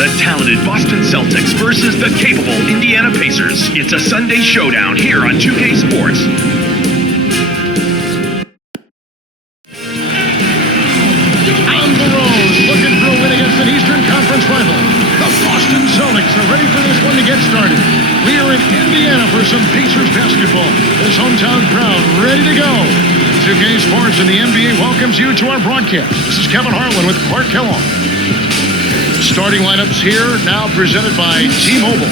The talented Boston Celtics versus the capable Indiana Pacers. It's a Sunday showdown here on 2K Sports. On the road, looking for a win against an Eastern Conference rival. The Boston Celtics are ready for this one to get started. We are in Indiana for some Pacers basketball. This hometown crowd ready to go. 2K Sports and the NBA welcomes you to our broadcast. This is Kevin Harlan with Clark Kellogg. Starting lineups here, now presented by T-Mobile.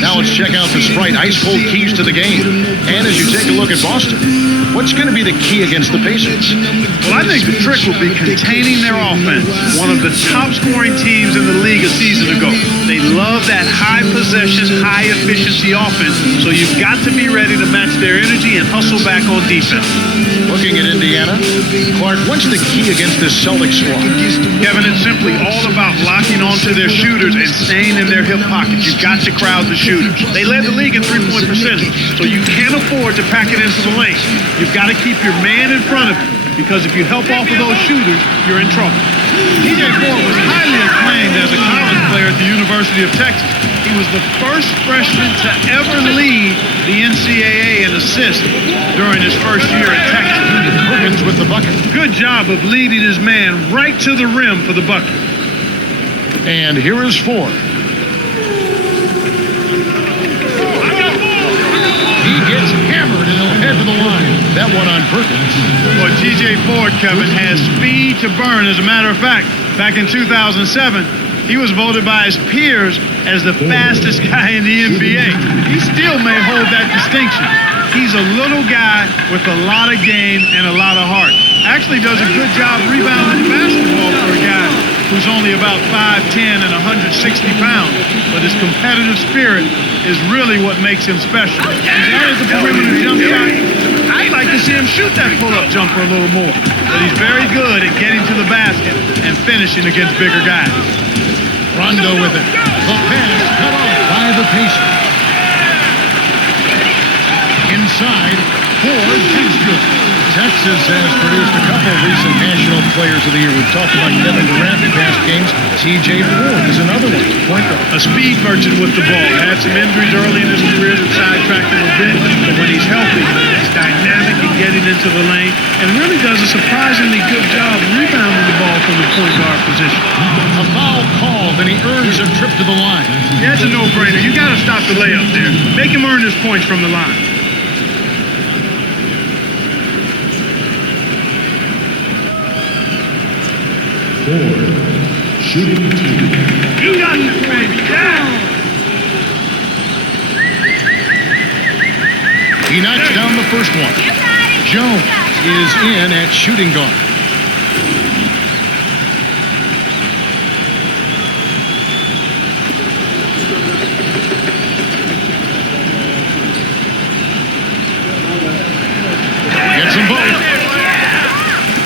Now let's check out the Sprite ice-cold keys to the game. And as you take a look at Boston, what's going to be the key against the Pacers? Well, I think the trick will be containing their offense. One of the top-scoring teams in the league a season ago. They love that high-possession, high-efficiency offense, so you've got to be ready to match their energy and hustle back on defense. Looking at Indiana, Clark, what's the key against this Celtics squad? Kevin, it's simply all about locking onto their shooters and staying in their hip pockets. You've got to crowd the shooters. They led the league in three-point percentage, so you can't afford to pack it into the lane. You've got to keep your man in front of you, because if you help off of those shooters, you're in trouble. TJ Ford was highly acclaimed as a college player at the University of Texas. He was the first freshman to ever lead the NCAA in assists during his first year at Texas. Perkins with the bucket. Good job of leading his man right to the rim for the bucket. And here is Ford. He gets hammered and he'll head to the line. That one on Perkins. Well, TJ Ford, Kevin, has speed to burn. As a matter of fact, back in 2007, he was voted by his peers as the fastest guy in the NBA. He still may hold that distinction. He's a little guy with a lot of game and a lot of heart. Actually does a good job rebounding basketball for a guy who's only about 5'10" and 160 pounds. But his competitive spirit is really what makes him special. He's added the perimeter jump shot. I'd like to see him shoot that pull-up jumper a little more. But he's very good at getting to the basket and finishing against bigger guys. Rondo with it. The pass cut off by the Pacers. Inside, Ford, that's good. Texas has produced a couple of recent National Players of the Year. We've talked about Kevin Durant in past games. TJ Ford is another one. Point guard. A speed merchant with the ball. Had some injuries early in his career that sidetracked him a bit, but when he's healthy, he's dynamic in getting into the lane and really does a surprisingly good job rebounding the ball from the point guard position. A foul called, and he earns a trip to the line. Yeah, it's a no-brainer. You got to stop the layup there. Make him earn his points from the line. Ford, shooting two. You got this, baby. Down. He knocks down the first one. Jones is in at shooting guard. Gets them both.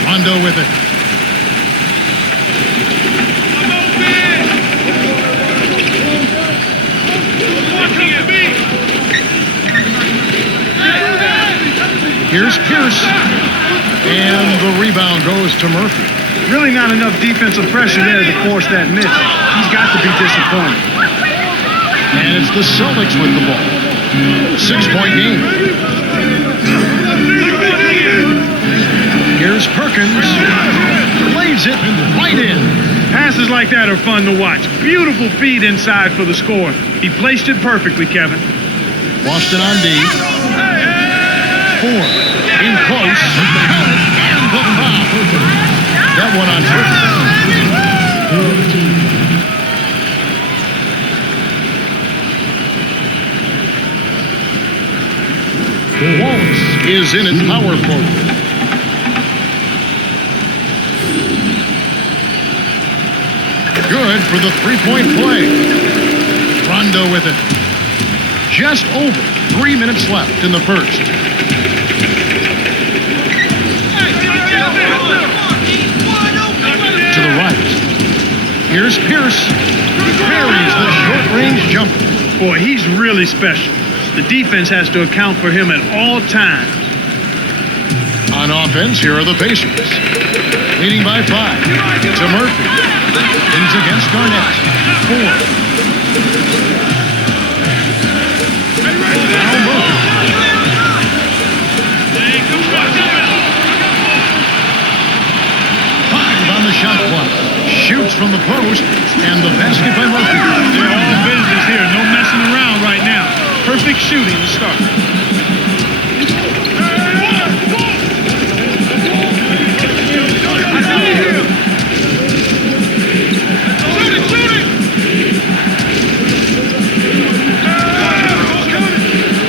Rondo with it. Here's Pierce, and the rebound goes to Murphy. Really not enough defensive pressure there to force that miss. He's got to be disappointed. And it's the Celtics with the ball. 6-point game. Here's Perkins. Plays it right in. Passes like that are fun to watch. Beautiful feed inside for the score. He placed it perfectly, Kevin. Boston on D. Ford in close. And the foul. That one on Perkins. Wallace is in at power forward. Good for the three-point play. Rondo with it. Just over 3 minutes left in the first. To the right. Here's Pierce. He carries the short-range jumper. Boy, he's really special. The defense has to account for him at all times. On offense, here are the Pacers. Leading by 5 to Murphy. He's against Garnett. 4. Now Murphy. 5 on the shot clock. Shoots from the post, and the basket by Murphy. They're all business here. No messing around right now. Perfect shooting to start.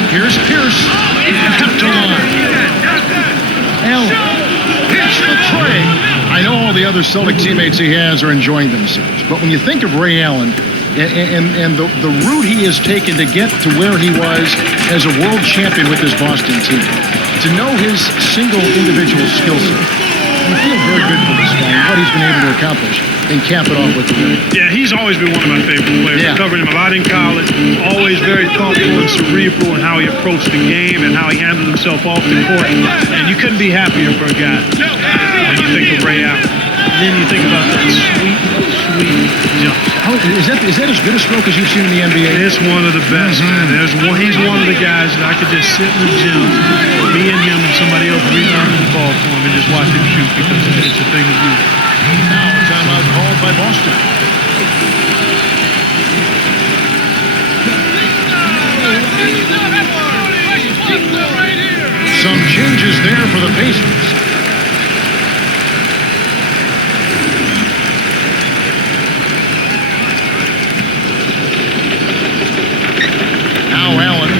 Here's Pierce. Kept alive. Allen hits the tray. I know all the other Celtic teammates he has are enjoying themselves, but when you think of Ray Allen and the route he has taken to get to where he was as a world champion with his Boston team, to know his single individual skill set, you feel very good for this guy and what he's been able to accomplish and cap it off with the win. Yeah, he's always been one of my favorite players. Yeah. I covered him a lot in college. Always very thoughtful and cerebral in how he approached the game and how he handled himself off the court. And you couldn't be happier for a guy when you think of Ray Allen. And then you think about that sweet jump. Is that as good a stroke as you've seen in the NBA? It's one of the best, man. He's one of the guys that I could just sit in the gym, me and him and somebody else rebounding the ball for him and just watch him shoot because it's a thing of beauty. Now a timeout called by Boston. Some changes there for the Pacers. Now Allen.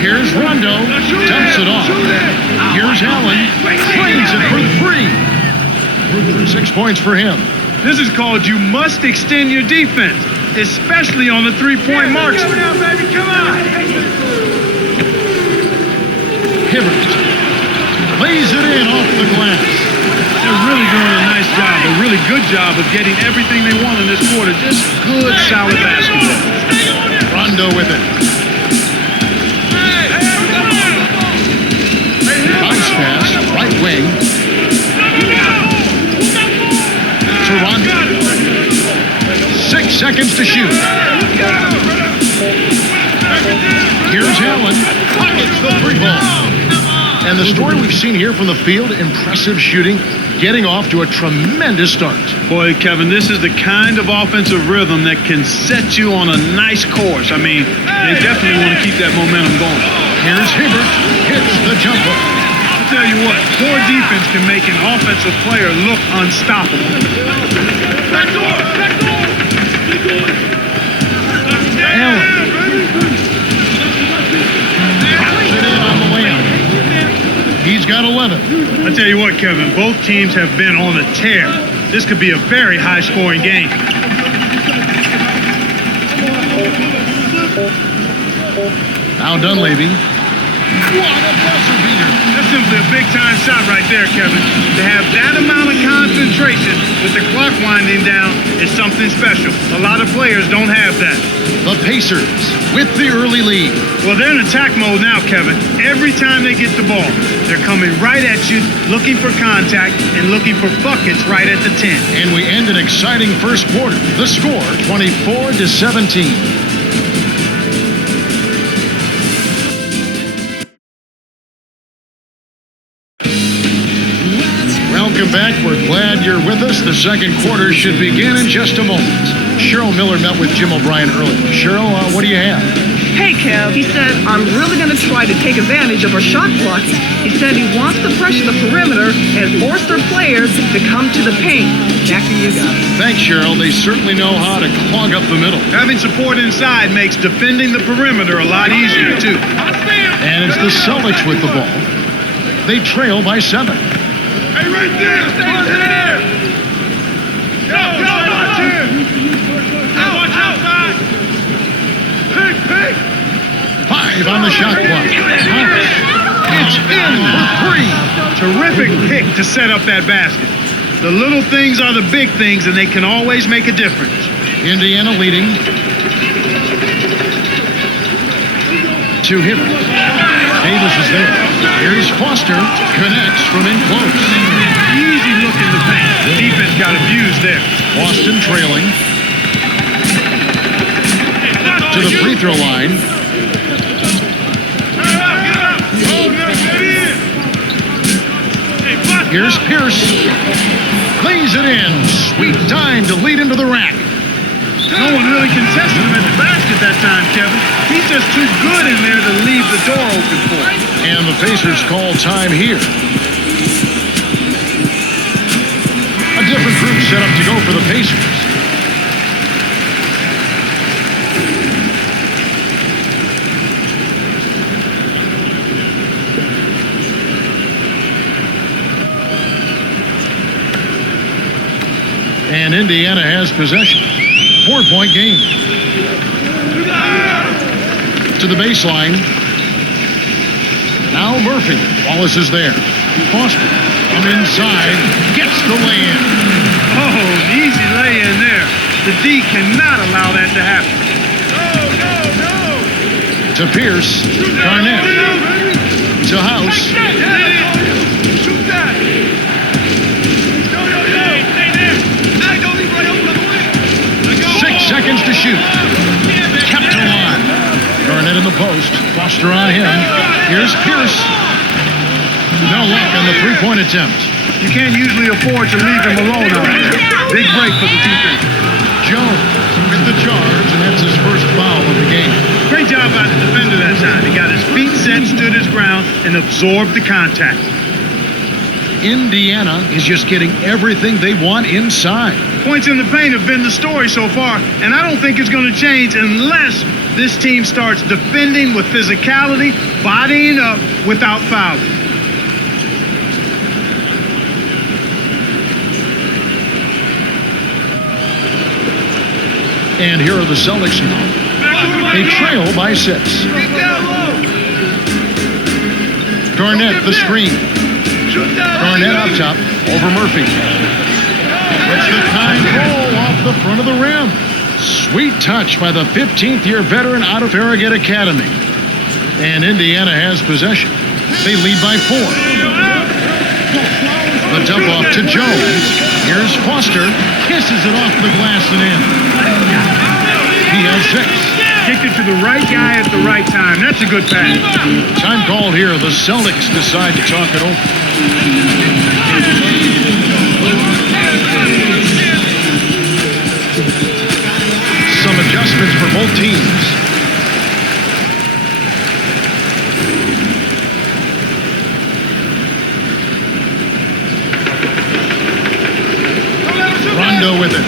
Here's Rondo, dumps it off. Here's Allen, plays it for 3. 6 points for him. This is called you must extend your defense, especially on the three-point marks. Hibbert plays it in off the glass. They're really doing a nice job, a really good job of getting everything they want in this quarter. Just good, solid basketball. Rondo with it. Bounce pass, right wing. To Rondo. 6 seconds to shoot. Here's Allen. Pockets the 3-ball. And the story we've seen here from the field, impressive shooting, getting off to a tremendous start. Boy, Kevin, this is the kind of offensive rhythm that can set you on a nice course. I mean, they definitely want to keep that momentum going. Here's Hibbert, hits the jumper. I'll tell you what, poor defense can make an offensive player look unstoppable. Allen. Pops it in on the layup. He's got 11. I tell you what, Kevin, both teams have been on a tear. This could be a very high-scoring game. Now Dunleavy. What a buzzer beater. That's simply a big-time shot right there, Kevin. To have that amount of concentration with the clock winding down is something special. A lot of players don't have that. The Pacers with the early lead. Well, they're in attack mode now, Kevin. Every time they get the ball, they're coming right at you, looking for contact and looking for buckets right at the 10. And we end an exciting first quarter. The score, 24-17. Welcome back. We're glad you're with us. The second quarter should begin in just a moment. Cheryl Miller met with Jim O'Brien earlier. Cheryl, what do you have? Hey, Kev, he said, I'm really going to try to take advantage of our shot clock. He said he wants to pressure the perimeter and force their players to come to the paint. Back to you guys. Thanks, Cheryl. They certainly know how to clog up the middle. Having support inside makes defending the perimeter a lot easier, too. And it's the Celtics with the ball. They trail by 7. Hey, right there! Stay there! Go, watch him! Watch outside! Pick! 5 on the shot clock. It's in for 3. Terrific pick to set up that basket. The little things are the big things, and they can always make a difference. Indiana leading. To Hibbert. Davis is there. Here's Foster. Connects from in close. Easy look in the paint. The defense got abused there. Boston trailing. To the free throw line. Here's Pierce. Lays it in. Sweet time to lead into the rack. No one really contested him at the basket that time, Kevin. He's just too good in there to leave the door open for him. And the Pacers call time here. A different group set up to go for the Pacers. And Indiana has possession. 4-point game. To the baseline. Now Murphy. Wallace is there. Foster from inside. Gets the lay-in. Oh, easy lay-in there. The D cannot allow that to happen. To Pierce. Garnett. To House. 6 seconds to shoot. Kept alive. Garnett in the post. Foster on him. Here's Pierce. No luck on the three-point attempt. You can't usually afford to leave him alone out there. Big break for the defense. Jones with the charge, and that's his first foul of the game. Great job by the defender that time. He got his feet set, stood his ground, and absorbed the contact. Indiana is just getting everything they want inside. Points in the paint have been the story so far, and I don't think it's going to change unless this team starts defending with physicality, bodying up without fouling. And here are the Celtics now. They trail by 6. Garnett the screen. Garnett up top over Murphy. Gets the time roll off the front of the rim. Sweet touch by the 15th-year veteran out of Farragut Academy. And Indiana has possession. They lead by 4. The dump off to Jones. Here's Foster. Kisses it off the glass and in. He has 6. Kicked it to the right guy at the right time. That's a good pass. Time called here. The Celtics decide to talk it over. Some adjustments for both teams. Rondo with it.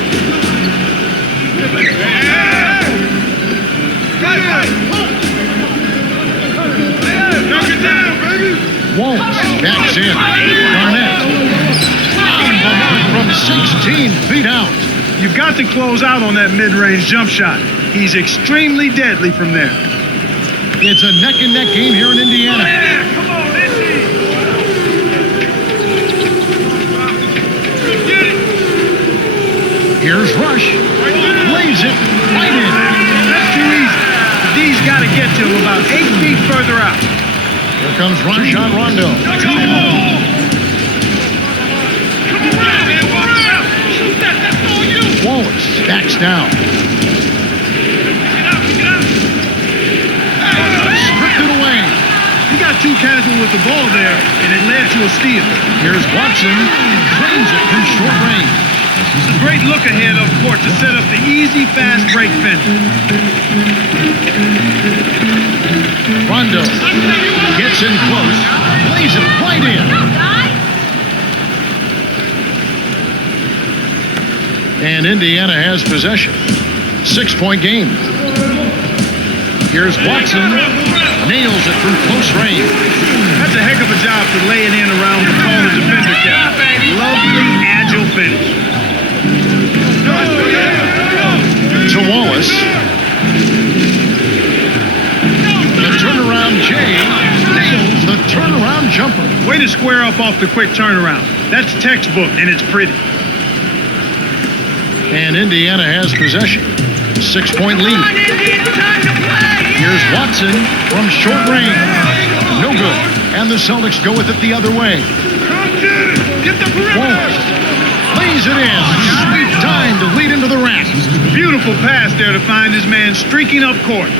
Wallace backs in. Garnett. From 16 feet out. You've got to close out on that mid-range jump shot. He's extremely deadly from there. It's a neck-and-neck game here in Indiana. Come on, Indy. Here's Rush. Lays it right in. That's too easy. The D's got to get to him about 8 feet further out. Here comes Rajon Rondo. Wallace backs down. Stripped it away. He got too casual with the ball there, and it led to a steal. Here's Watson. Drains it from short range. It's a great look ahead up court to set up the easy, fast break finish. Rondo gets in close. Lays it right in. And Indiana has possession. 6-point game. Here's Watson. Nails it from close range. That's a heck of a job to lay it in around the taller defender, Kevin. Lovely, agile finish. To Wallace. The turnaround Jay nails the turnaround jumper. Way to square up off the quick turnaround. That's textbook, and it's pretty. And Indiana has possession. 6-point lead. Here's Watson from short range. No good. And the Celtics go with it the other way. Get the Wallace lays it in. Sweet time to lead into the rack. Beautiful pass there to find his man streaking up court.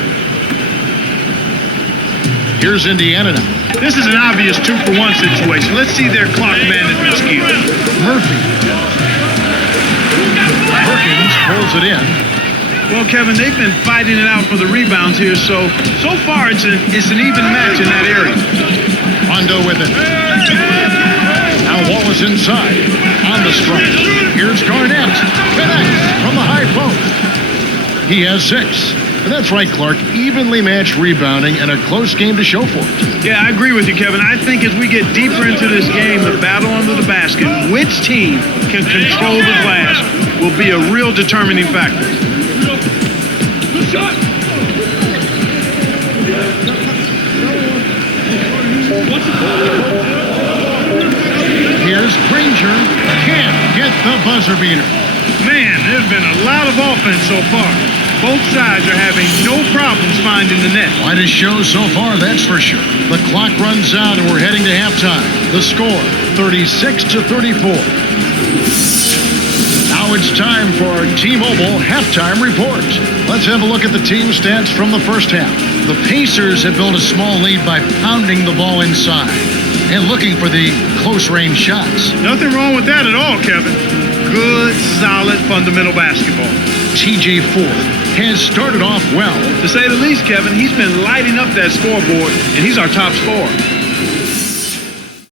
Here's Indiana now. This is an obvious 2-for-1 situation. Let's see their clock management skills. Murphy. Perkins pulls it in. Well, Kevin, they've been fighting it out for the rebounds here, so far it's an even match in that area. Rondo with it. Now Wallace inside. On the strike. Here's Garnett. Connects from the high post. He has 6. And that's right, Clark. Evenly matched rebounding and a close game to show for it. Yeah, I agree with you, Kevin. I think as we get deeper into this game, the battle under the basket, which team can control the glass will be a real determining factor. Here's Granger. Can't get the buzzer beater. Man, there's been a lot of offense so far. Both sides are having no problems finding the net. Quite a show so far, that's for sure. The clock runs out and we're heading to halftime. The score, 36-34. Now it's time for our T-Mobile halftime report. Let's have a look at the team stats from the first half. The Pacers have built a small lead by pounding the ball inside and looking for the close-range shots. Nothing wrong with that at all, Kevin. Good, solid, fundamental basketball. TJ Ford has started off well. To say the least, Kevin, he's been lighting up that scoreboard, and he's our top scorer.